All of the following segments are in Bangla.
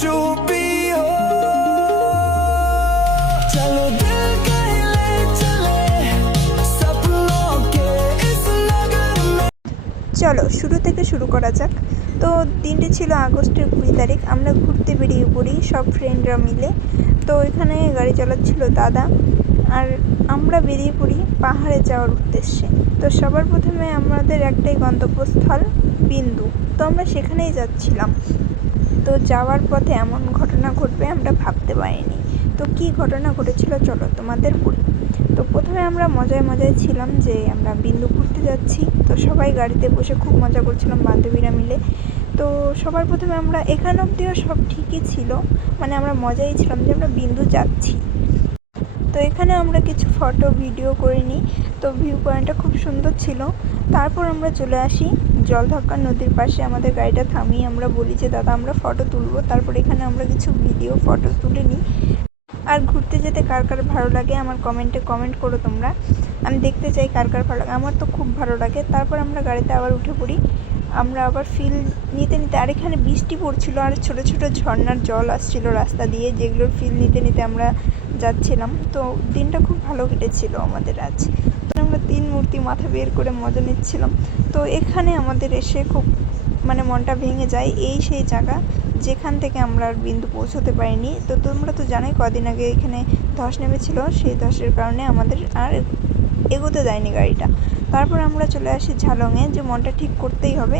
चुपी हो चलो दिल कहीं ले चले सपनों के इस नगर में। চলো শুরু থেকে শুরু করা যাক। তো দিনটি ছিল আগস্টের 20 তারিখ। আমরা ঘুরতে বেরিয়ে পড়ি সব ফ্রেন্ডরা মিলে। তো এখানে গাড়ি চালাচ্ছিল দাদা, আর আমরা বেরিয়ে পড়ি পাহাড়ে যাওয়ার উদ্দেশ্যে। তো সবার প্রথমে আমাদের একটাই গন্তব্যস্থল বিন্দু। তো আমরা সেখানেই যাচ্ছিলাম। তো যাওয়ার পথে এমন ঘটনা ঘটবে আমরা ভাবতে পারিনি। তো কী ঘটনা ঘটেছিল চলো তোমাদের বলি। তো প্রথমে আমরা মজায় ছিলাম যে আমরা বিন্দু ঘুরতে যাচ্ছি। তো সবাই গাড়িতে বসে খুব মজা করছিলাম বান্ধবীরা মিলে। তো সবার প্রথমে আমরা এখান অবধিও সব ঠিকই ছিল, মানে আমরা মজাই ছিলাম যে আমরা বিন্দু যাচ্ছি। তো এখানে আমরা কিছু ফটো ভিডিও করে নিই। তো ভিউ পয়েন্টটা খুব সুন্দর ছিল। তারপর আমরা চলে আসি জলঢাকা নদীর পাশে, আমাদের গাড়িটা থামিয়ে আমরা বলি যে দাদা আমরা ফটো তুলবো। তারপর এখানে আমরা কিছু ভিডিও ফটো তুলে নিই। আর ঘুরতে যেতে কার কার ভালো লাগে আমার কমেন্টে কমেন্ট করো তোমরা, আমি দেখতে চাই কার কার ভালো লাগে। আমার তো খুব ভালো লাগে। তারপর আমরা গাড়িতে আবার উঠে পড়ি। আমরা আবার ফিল নিতে আর এখানে বৃষ্টি পড়ছিল, আর ছোটো ছোটো ঝর্নার জল আসছিল রাস্তা দিয়ে, যেগুলোর ফিল নিতে আমরা যাচ্ছিলাম। তো দিনটা খুব ভালো কেটেছিল আমাদের আজ। তো আমরা 3 মূর্তি মাথা বের করে মজা নিচ্ছিলাম। তো এখানে আমাদের এসে খুব মনটা ভেঙে যায়। এই সেই জায়গা যেখান থেকে আমরা আর বিন্দু পৌঁছতে পারিনি। তো তোমরা তো জানোই কদিন আগে এখানে ধস নেমেছিল, সেই ধসের কারণে আমাদের আর এগোতে দেয়নি গাড়িটা। তারপর আমরা চলে আসি ঝালংয়ে, যে মনটা ঠিক করতেই হবে।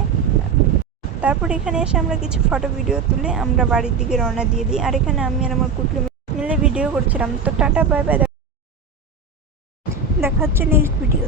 তারপর এখানে এসে আমরা কিছু ফটো ভিডিও তুলে আমরা বাড়ির দিকে রওনা দিয়ে দিই। আর এখানে আমি আর আমার কুটলু মিলে ভিডিও করছিলাম। তো টাটা বাই বাই, দেখা হচ্ছে নেক্সট ভিডিও।